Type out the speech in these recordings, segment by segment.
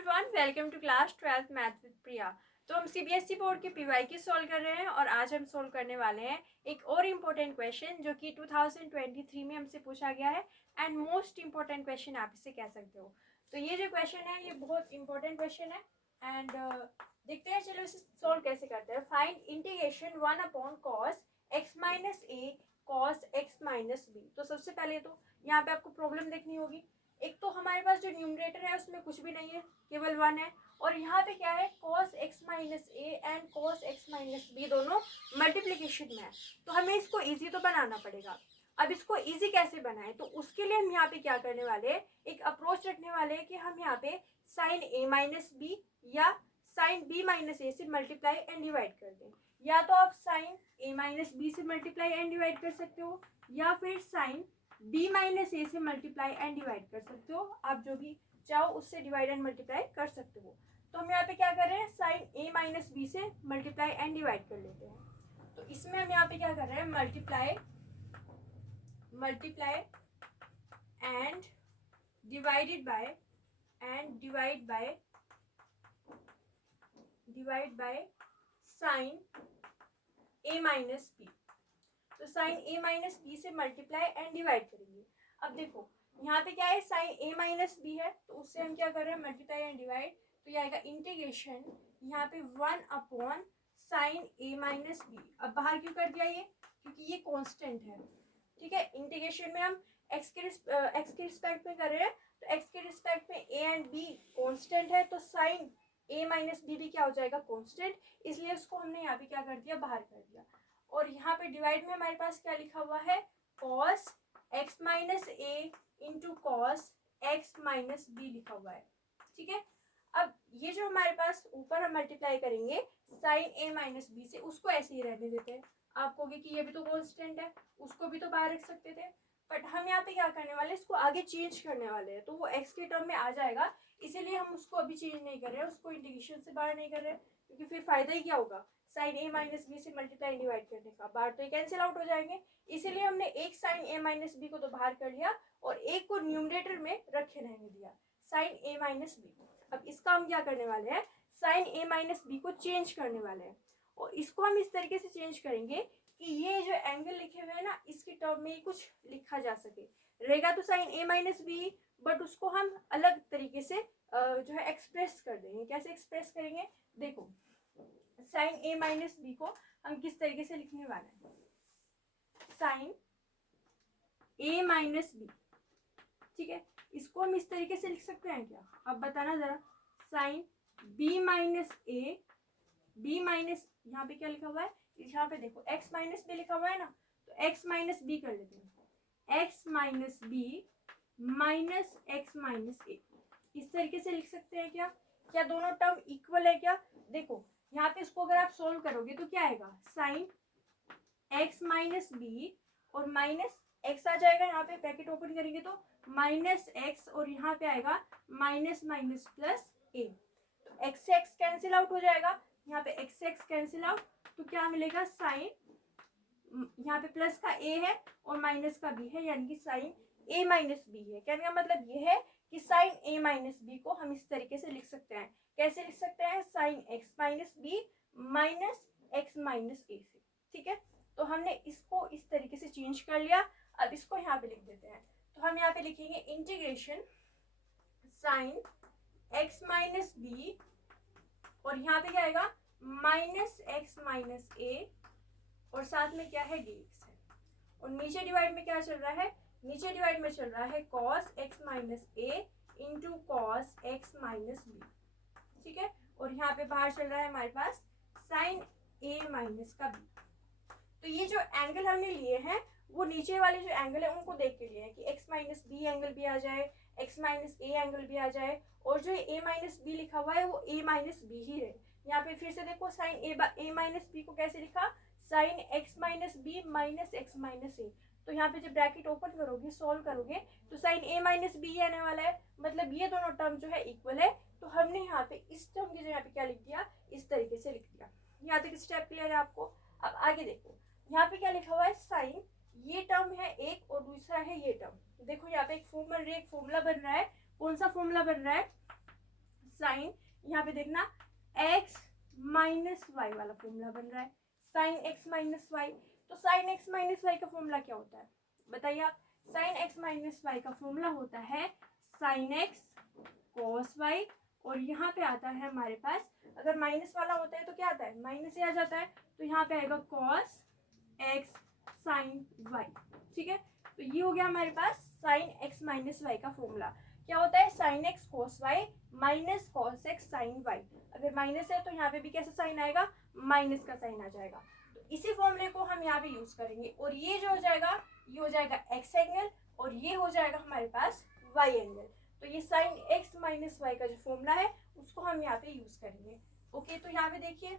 Everyone, welcome to class 12th math with Priya. तो हम CBSE board के पीवाईक्यू सॉल्व कर रहे हैं और आज हम सॉल्व करने वाले हैं एक और इम्पोर्टेंट क्वेश्चन जो कि 2023 में हमसे पूछा गया है एंड मोस्ट इम्पोर्टेंट क्वेश्चन आप इसे कह सकते हो। तो ये जो क्वेश्चन है ये बहुत इंपॉर्टेंट क्वेश्चन है एंड देखते हैं, चलो इसे सॉल्व कैसे करते हैं। Find integration 1/cos x minus ए cos x माइनस बी। तो सबसे पहले तो यहाँ पे आपको प्रॉब्लम देखनी होगी। एक तो हमारे पास जो न्यूमरेटर है उसमें कुछ भी नहीं है, केवल 1 है। और यहाँ पे क्या है, cos x minus A and cos x minus B दोनों मल्टीप्लीकेशन में है, तो हमें इसको इजी तो बनाना पड़ेगा। अब इसको इजी कैसे बनाएं, तो उसके लिए हम यहाँ पे क्या करने वाले हैं, एक अप्रोच रखने वाले हैं कि हम यहाँ पे साइन a माइनस बी या साइन b माइनस ए से मल्टीप्लाई एंड डिवाइड कर दें। या तो आप साइन a माइनस बी से मल्टीप्लाई एंड डिवाइड कर सकते हो या फिर साइन b माइनस ए से मल्टीप्लाई एंड डिवाइड कर सकते हो। आप जो भी चाहो उससे डिवाइड एंड मल्टीप्लाई कर सकते हो। तो हम यहाँ पे क्या कर रहे हैं, साइन a माइनस बी से मल्टीप्लाई एंड डिवाइड कर लेते हैं। तो इसमें हम यहाँ पे क्या कर रहे हैं, multiply and divided by sine a minus B. तो साइन a माइनस बी से मल्टीप्लाई एंड डिवाइड करेंगे। अब देखो यहाँ पे क्या है, साइन a माइनस बी है तो उससे हम क्या कर रहे हैं, मल्टीप्लाई एंड डिवाइड। तो ये आएगा इंटीग्रेशन यहाँ पे 1 साइन a माइनस बी। अब बाहर क्यों कर दिया ये, क्योंकि ये कांस्टेंट है, ठीक है। इंटीग्रेशन में हम x के रिस्पेक्ट में कर रहे हैं, तो x के रिस्पेक्ट में a एंड b कांस्टेंट है, तो साइन a माइनस बी भी क्या हो जाएगा, कांस्टेंट। इसलिए उसको हमने यहाँ पे क्या कर दिया, बाहर कर दिया। और यहाँ पे डिवाइड में हमारे पास क्या लिखा हुआ है, cos x minus a into cos x minus b लिखा हुआ है, ठीक है। अब ये जो हमारे पास ऊपर हम मल्टीप्लाई करेंगे साइन a माइनस बी से, उसको ऐसे ही रहने देते हैं। आप कहोगे कि ये भी तो कांस्टेंट है, उसको भी तो बाहर रख सकते थे, बट हम यहाँ पे क्या करने वाले, इसको आगे चेंज करने वाले हैं, तो वो x के टर्म में आ जाएगा। इसीलिए हम उसको अभी चेंज नहीं कर रहे हैं, उसको इंटीग्रेशन से बाहर नहीं कर रहे हैं, क्योंकि फिर फायदा ही क्या होगा, साइन a माइनस बी से मल्टीप्लाई डिवाइड करने का, बाहर तो ये कैंसिल आउट हो जाएंगे। इसीलिए हमने एक साइन a माइनस बी को तो बाहर कर लिया और एक को न्यूमरेटर में रखे रहने दिया, साइन a माइनस बी। अब इसका हम क्या करने वाले हैं, साइन a माइनस बी को चेंज करने वाले हैं। और इसको हम इस तरीके से चेंज करेंगे कि ये जो एंगल लिखे हुए हैं ना, इसके टर्म में कुछ लिखा जा सके। रहेगा तो sine a minus B, but उसको हम अलग तरीके से जो है एक्सप्रेस कर देंगे। कैसे एक्सप्रेस करेंगे, देखो साइन a माइनस बी को हम किस तरीके से लिखने वाले हैं, साइन a माइनस बी, ठीक है। इसको हम इस तरीके से लिख सकते हैं क्या, अब बताना जरा। साइन b माइनस ए, b माइनस, यहाँ पे क्या लिखा हुआ है, यहाँ पे देखो x माइनस बी लिखा हुआ है ना, तो x माइनस बी कर लेते हैं, x minus b minus x minus a. इस तरीके से लिख सकते हैं क्या, क्या दोनों टर्म इक्वल है क्या। देखो यहाँ पे इसको अगर आप सोल्व करोगे तो क्या आएगा, साइन x माइनस बी और माइनस x आ जाएगा, यहाँ पे ब्रैकेट ओपन करेंगे तो माइनस x, और यहाँ पे आएगा माइनस माइनस प्लस a। तो x से x कैंसिल आउट हो जाएगा, यहाँ पे x से x कैंसिल आउट, तो क्या मिलेगा, साइन, यहाँ पे प्लस का a है और माइनस का b है, यानी कि साइन a माइनस b है। कहने का मतलब ये है कि साइन a माइनस b को हम इस तरीके से लिख सकते हैं। कैसे लिख सकते हैं, sine x minus b minus x minus a से, ठीक है। तो हमने इसको इस तरीके से चेंज कर लिया। अब इसको यहाँ पे लिख देते हैं, तो हम यहाँ पे लिखेंगे integration sine x minus b, और यहाँ पे क्या आएगा, माइनस x माइनस a, और साथ में क्या है, dx है। और नीचे डिवाइड में क्या चल रहा है, नीचे डिवाइड में चल रहा है cos x minus a into cos x minus B, ठीक है। और यहाँ पे बाहर चल रहा है हमारे पास साइन a माइनस का b। तो ये जो एंगल हमने लिए हैं वो नीचे वाले जो एंगल है उनको देख के लिए है कि x माइनस बी एंगल भी आ जाए, x माइनस ए एंगल भी आ जाए, और जो a माइनस बी लिखा हुआ है वो a माइनस बी ही रहे। यहाँ पे फिर से देखो साइन a माइनस बी को कैसे लिखा, sine x minus b minus x minus a. तो यहाँ पे जब ब्रैकेट ओपन करोगे, सोल्व करोगे, तो साइन a माइनस बी आने वाला है, मतलब ये दोनों टर्म जो है इक्वल है। तो हमने यहाँ पे इस टर्म की जो यहाँ पे क्या लिख दिया, इस तरीके से लिख दिया। यहाँ तक स्टेप क्लियर है आपको। अब आगे देखो, यहाँ पे क्या लिखा हुआ है, साइन, ये टर्म है एक और दूसरा है ये टर्म। देखो यहाँ पे एक फॉर्म बन रही है, एक फॉर्मूला बन रहा है। कौन सा फॉर्मूला बन रहा है, साइन, यहाँ पे देखना x माइनस वाई वाला फॉर्मूला बन रहा है, साइन x माइनस वाई। तो साइन x माइनस वाई का फॉर्मूला क्या होता है बताइए आप? साइन x माइनस वाई का फॉर्मूला होता है साइन x कॉस वाई, और यहाँ पे आता है हमारे पास, अगर माइनस वाला होता है तो क्या आता है, माइनस ही आ जाता है, तो यहाँ पे आएगा कॉस x साइन वाई। ठीक है, तो ये हो गया हमारे पास साइन x माइनस वाई का फॉर्मूला। क्या होता है, sine x cos Y minus cos x sine Y. अगर माइनस है तो यहाँ पे भी कैसा साइन आएगा, माइनस का साइन आ जाएगा। तो इसी फॉर्मूले को हम यहाँ पे यूज करेंगे, और ये जो हो जाएगा, ये हो जाएगा x एंगल, और ये हो जाएगा हमारे पास y एंगल। तो ये साइन x माइनस वाई का जो फॉर्मूला है उसको हम यहाँ पे यूज करेंगे। ओके, तो यहाँ पे देखिए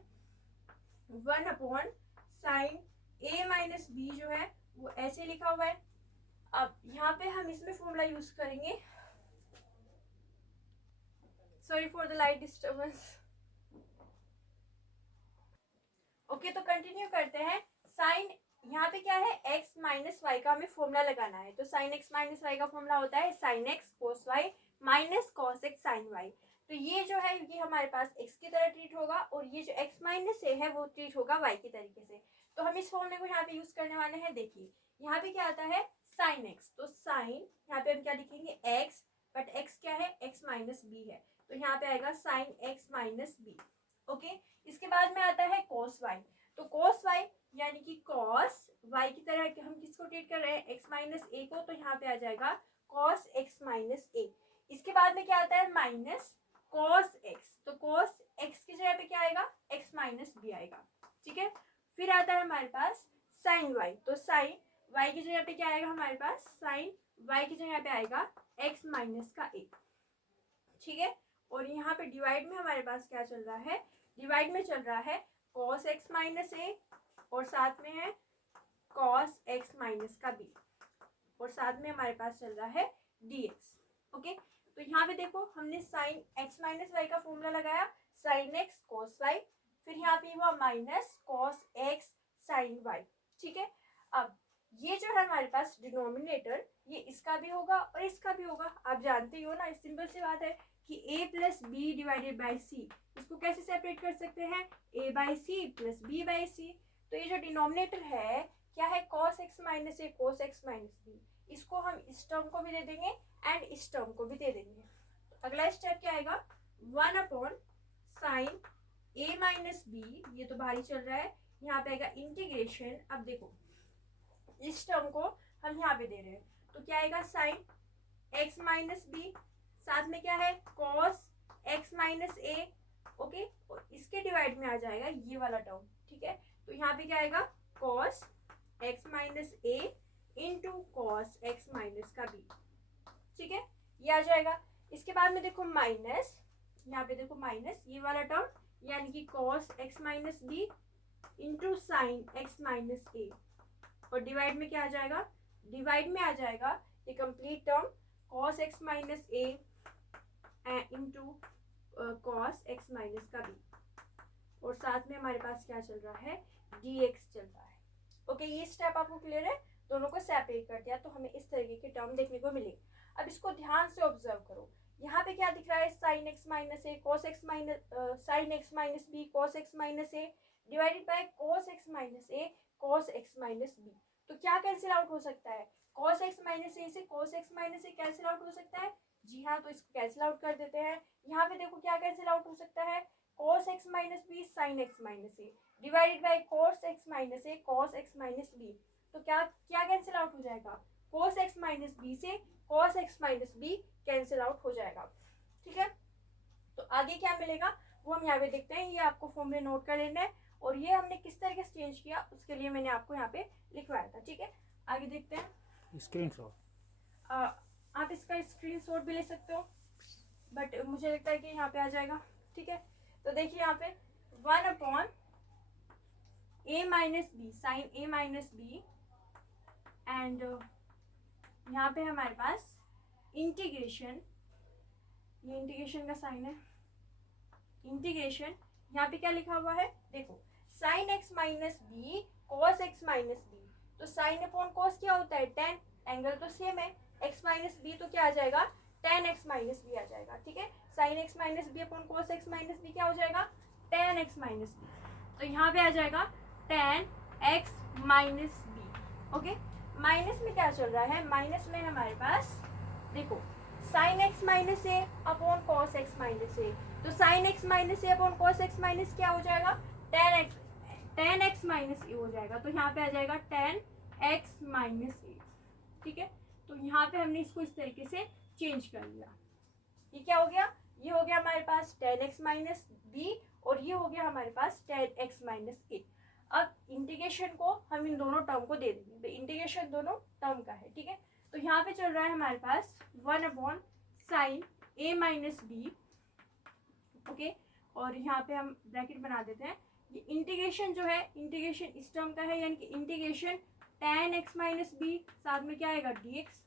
1 साइन a माइनस बी जो है वो ऐसे लिखा हुआ है। अब यहाँ पे हम इसमें फॉर्मूला यूज करेंगे, sorry for the light disturbance. Okay, तो कंटिन्यू करते हैं। साइन यहाँ पे क्या है, x माइनस वाई का हमें फॉर्मूला लगाना है। तो साइन x माइनस वाई का फॉर्मूला होता है sine x cos y minus cos x sine y. तो ये जो है ये हमारे पास x की तरह ट्रीट होगा, और ये जो x माइनस a है वो ट्रीट होगा y की तरीके से। तो हम इस फॉर्मूले को यहाँ पे यूज करने वाले हैं। देखिए यहाँ पे क्या आता है, साइन x, तो साइन यहाँ पे हम क्या लिखेंगे x, बट x क्या है, x माइनस b है, तो यहाँ पे आएगा sine x minus b। Okay, इसके बाद में आता है कॉस वाई। तो कॉस वाई यानी कि कॉस वाई की तरह हम किसको ट्रीट कर रहे हैं, x माइनस ए को, तो यहाँ पे आ जाएगा कॉस x माइनस ए। इसके बाद में क्या आता है, माइनस कॉस x, तो कॉस x की जगह पे क्या आएगा, x माइनस बी आएगा। ठीक है, फिर आता है हमारे पास साइन y, तो साइन y की जगह पे क्या आएगा हमारे पास, साइन y की जगह पे आएगा x माइनस का a। ठीक है, और यहाँ पे डिवाइड में हमारे पास क्या चल रहा है, डिवाइड में चल रहा है cos x माइनस ए, और साथ में है cos x माइनस का b, और साथ में हमारे पास चल रहा है dx। ओके, तो यहाँ पे देखो हमने साइन x माइनस वाई का फॉर्मूला लगाया, साइन x cos y, फिर यहाँ पे हुआ minus cos x sine y। ठीक है, अब ये जो है हमारे पास डिनोमिनेटर, ये इसका भी होगा और इसका भी होगा। आप जानते ही हो ना, सिंपल सी बात है कि a plus b divided by c, इसको कैसे सेपरेट कर सकते हैं, a by c plus b by c. तो ये जो डिनोमिनेटर है क्या है, cos x माइनस ए cos x माइनस बी, इसको हम इस टर्म को भी दे देंगे एंड इस टर्म को भी दे देंगे। तो अगला स्टेप क्या आएगा, 1 साइन a माइनस बी, ये तो बाहर ही चल रहा है, यहाँ पे आएगा इंटीग्रेशन। अब देखो इस टर्म को हम यहाँ पे दे रहे हैं, तो क्या आएगा, साइन x माइनस बी, साथ में क्या है cos x माइनस ए। ओके, और इसके डिवाइड में आ जाएगा ये वाला टर्म। ठीक है, तो यहाँ पे क्या आएगा, cos x minus a into cos x minus का बी। ठीक है, ये आ जाएगा। इसके बाद में देखो माइनस, यहाँ पे देखो माइनस ये वाला टर्म, यानी कि cos x minus b into sine x minus a, और डिवाइड में क्या आ जाएगा, डिवाइड में आ जाएगा ये complete term cos x minus a into cos x minus का बी, और साथ में हमारे पास क्या चल रहा है, dx चल रहा है। ओके, ये स्टेप आपको क्लियर है, दोनों को सेपरेट कर दिया तो हमें इस तरीके के टर्म देखने को मिलेंगे। अब इसको ध्यान से ऑब्जर्व करो, यहाँ पे क्या दिख रहा है, sine x minus A cos x minus, sine x minus B cos x minus A divided by cos x minus A cos x minus B. तो क्या कैंसिल आउट हो सकता है, कॉस एक्स माइनस ए से कॉस एक्स माइनस ए cancel out हो सकता है। जी हाँ, तो इसको कैंसिल आउट कर देते हैं। यहाँ पे देखो क्या कैंसिल आउट हो सकता है, cos x minus B sine x minus A divided by cos x minus A cos x minus B. तो क्या क्या कैंसिल आउट हो जाएगा, cos x माइनस बी से cos x minus B cancel out हो जाएगा। ठीक है, तो आगे क्या मिलेगा वो हम यहाँ पे देखते हैं। ये आपको फॉर्मूले नोट कर लेना है, और ये हमने किस तरीके से चेंज किया उसके लिए मैंने आपको यहाँ पे लिखवाया था। ठीक है, आगे देखते हैं। स्क्रीनशॉट आप इसका स्क्रीनशॉट भी ले सकते हो, बट मुझे लगता है कि यहाँ पे आ जाएगा। ठीक है, तो देखिए यहाँ पे 1 a minus B sine a minus B, and यहाँ पे हमारे पास इंटीग्रेशन, ये इंटीग्रेशन का साइन है, इंटीग्रेशन यहाँ पे क्या लिखा हुआ है, देखो sine x minus B cos x minus B. तो साइन अपॉन कॉस क्या होता है, tan, एंगल तो सेम है, x माइनस बी तो क्या आ जाएगा, tan x माइनस बी आ जाएगा। ठीक है, sine x minus B upon cos x minus B क्या हो जाएगा, टेन एक्स माइनस बी। तो यहाँ पे आ जाएगा tan X minus B. Okay, minus में क्या चल रहा है, माइनस में हमारे पास देखो sine x minus A upon cos x minus a. तो साइन एक्स माइनस ए अपॉन कॉस एक्स माइनस क्या हो जाएगा, टेन एक्स माइनस ए हो जाएगा। तो यहाँ पे आ जाएगा टेन एक्स माइनस ए। ठीक है, तो यहाँ पे हमने इसको इस तरीके से चेंज कर लिया। ये क्या हो गया, ये हो गया हमारे पास टेन एक्स माइनस बी और ये हो गया हमारे पास टेन एक्स माइनस ए। अब इंटीग्रेशन को हम इन दोनों टर्म को दे देंगे, इंटीग्रेशन दोनों टर्म का है। ठीक है, तो यहाँ पे चल रहा है हमारे पास one upon sine a minus B. Okay, और यहाँ पे हम ब्रैकेट बना देते हैं। ये इंटीग्रेशन जो है, इंटीग्रेशन इस टर्म का है, यानी कि integration tan X minus B, साथ में क्या आएगा डी एक्स।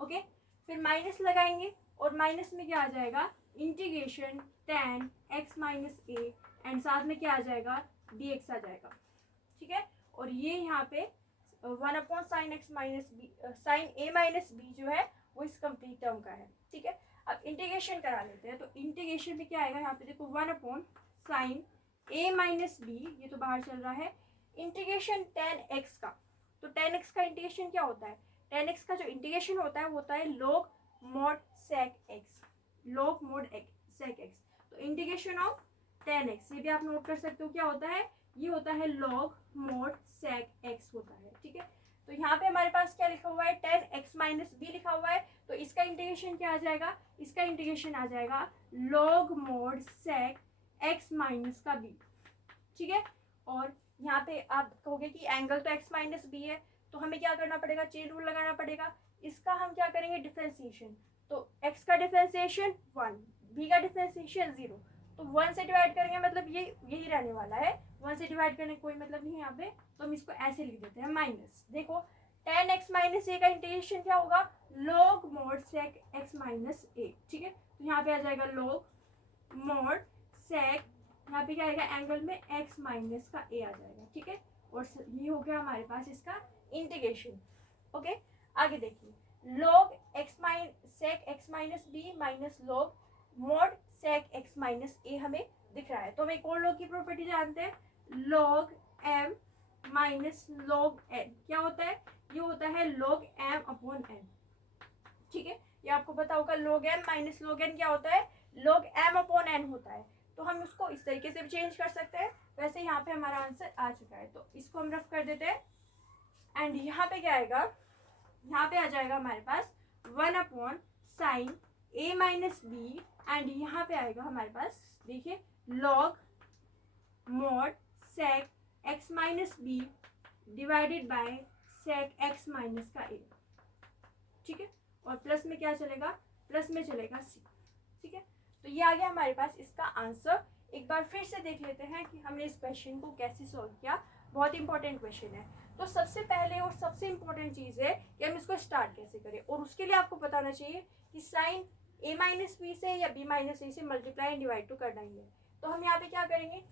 ओके, फिर माइनस लगाएंगे और माइनस में क्या आ जाएगा, integration tan X minus A and साथ में क्या आ जाएगा, डी एक्स आ जाएगा। ठीक है, और ये यहाँ पे one upon sine x minus B, sine a minus b जो है वो इस कंप्लीट टर्म का है। ठीक है, अब इंटीग्रेशन करा लेते हैं। तो इंटीग्रेशन में क्या आएगा, यहाँ पे देखो one upon sine a minus B, ये तो बाहर चल रहा है, इंटीग्रेशन टेन एक्स का। तो टेन एक्स का इंटीग्रेशन क्या होता है, टेन एक्स का जो इंटीग्रेशन होता है वो होता है log mod sec X, log mod sec X. तो इंटीग्रेशन ऑफ टेन एक्स, ये भी आप नोट कर सकते हो क्या होता है, ये होता है लॉग मॉड सेक एक्स होता है। ठीक है, तो यहाँ पे हमारे पास क्या लिखा हुआ है, टेन एक्स माइनस बी लिखा हुआ है। तो इसका इंटीग्रेशन क्या आ जाएगा, इसका इंटीग्रेशन आ जाएगा log mod sec x minus का बी। ठीक है, और यहाँ पे आप कहोगे कि एंगल तो एक्स माइनस बी है, तो हमें क्या करना पड़ेगा, चेन रूल लगाना पड़ेगा। इसका हम क्या करेंगे, डिफरेंशिएशन। तो एक्स का डिफरेंशिएशन वन, बी का डिफरेंशिएशन जीरो। तो वन से डिवाइड करेंगे, मतलब ये यही रहने वाला है, वन से डिवाइड करने कोई मतलब नहीं है यहाँ पे। तो हम इसको ऐसे लिख देते हैं माइनस। देखो टेन एक्स माइनस ए का इंटीग्रेशन क्या होगा, log mod sec x minus a. ठीक है, तो यहाँ पे आ जाएगा लॉग मॉड सेक, यहाँ पे क्या आएगा, एंगल में एक्स माइनस का ए आ जाएगा। ठीक है, और ये हो गया हमारे पास इसका इंटीग्रेशन। ओके, आगे देखिए log x sec x minus b minus log mod sec x minus a हमें दिख रहा है। तो हम एक और लॉग की प्रॉपर्टी जानते हैं, log M minus log N क्या होता है, ये होता है लॉग एम अपॉन एन। ठीक है, ये आपको पता होगा, log M minus log N क्या होता है, लॉग एम अपॉन एन होता है। तो हम उसको इस तरीके से भी चेंज कर सकते हैं। वैसे यहाँ पे हमारा आंसर आ चुका है, तो इसको हम रफ कर देते हैं। एंड यहाँ पे क्या आएगा, यहाँ पे आ जाएगा हमारे पास one upon sine a minus B and यहाँ पे आएगा हमारे पास, देखिए log mod sec x minus b divided by sec x minus का ए। ठीक है, और प्लस में क्या चलेगा, प्लस में चलेगा सी। ठीक है, तो ये आ गया हमारे पास इसका आंसर। एक बार फिर से देख लेते हैं कि हमने इस क्वेश्चन को कैसे सॉल्व किया। बहुत इंपॉर्टेंट क्वेश्चन है। तो सबसे पहले और सबसे इम्पोर्टेंट चीज़ है कि हम इसको स्टार्ट कैसे करें, और उसके लिए आपको बताना चाहिए कि साइन ए माइनस बी से या बी माइनस ए से मल्टीप्लाई एंड डिवाइड तो करना ही है। तो हम यहाँ पे क्या करेंगे,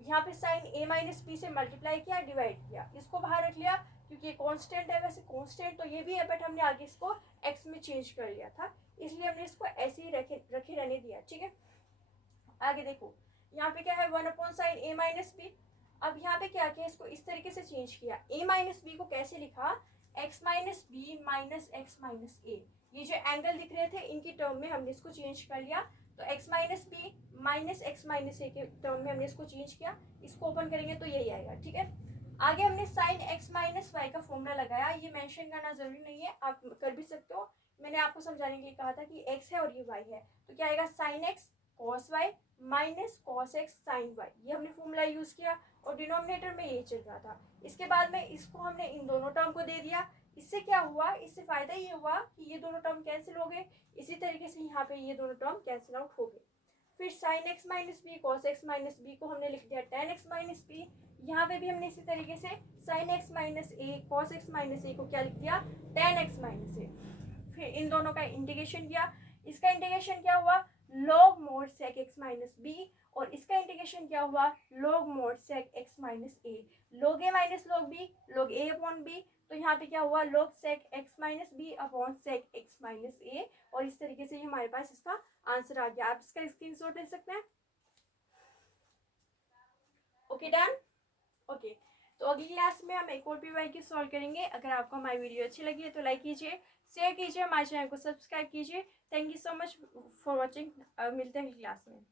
यहाँ पे साइन ए माइनस बी से मल्टीप्लाई किया, डिवाइड किया, इसको बाहर रख लिया क्योंकि ये कांस्टेंट है। वैसे कांस्टेंट तो ये भी है, बट हमने आगे इसको एक्स में चेंज कर लिया था, इसलिए हमने इसको ऐसे ही रखे रहने दिया। ठीक है, आगे देखो यहाँ पे क्या है, one upon sine a minus B. अब यहाँ पे क्या किया, इसको इस तरीके से चेंज किया। ए माइनस बी को कैसे लिखा, x minus b minus x minus a. ये जो एंगल दिख रहे थे इनकी टर्म में हमने इसको चेंज कर लिया। तो x minus b minus x minus a के टर्म में हमने इसको चेंज किया। इसको ओपन करेंगे तो यही आएगा। ठीक है, आगे हमने साइन एक्स माइनस वाई का फॉर्मूला लगाया। ये मेंशन करना जरूरी नहीं है, आप कर भी सकते हो। मैंने आपको समझाने के लिए कहा था कि एक्स है और ये वाई है, तो क्या आएगा, sine X cos Y minus cos X sine Y. ये हमने फॉर्मूला यूज किया और डिनोमिनेटर में ये चल रहा था। इसके बाद में इसको हमने इन दोनों टर्म को दे दिया। इससे क्या हुआ, इससे फायदा ये हुआ कि ये दोनों टर्म कैंसिल हो गए। इसी तरीके से यहाँ पे ये दोनों टर्म कैंसिल आउट हो गए। फिर sine x minus B cos x minus B को हमने लिख दिया टेन एक्स माइनस बी। यहाँ पे भी हमने इसी तरीके से sine x minus A cos x minus ए को क्या लिख दिया, टेन एक्स माइनस ए। फिर इन दोनों का इंटीग्रेशन किया। इसका इंटीग्रेशन क्या हुआ, log mod sec x minus b, और इसका इंटीग्रेशन क्या हुआ, log mod sec x minus a, log a minus log b, log a upon b, तो यहाँ पे क्या हुआ log sec x minus B upon sec x minus a, और इस तरीके से हमारे पास इसका आंसर आ गया। आप इसका स्क्रीनशॉट ले सकते हैं। Okay done. ओके, तो अगली क्लास में हम एक और पीवाई की सॉल्व करेंगे। अगर आपको हमारी वीडियो अच्छी लगी है तो लाइक कीजिए, शेयर कीजिए, हमारे चैनल को सब्सक्राइब कीजिए। Thank you so much for watching. मिलते हैं अगली क्लास में।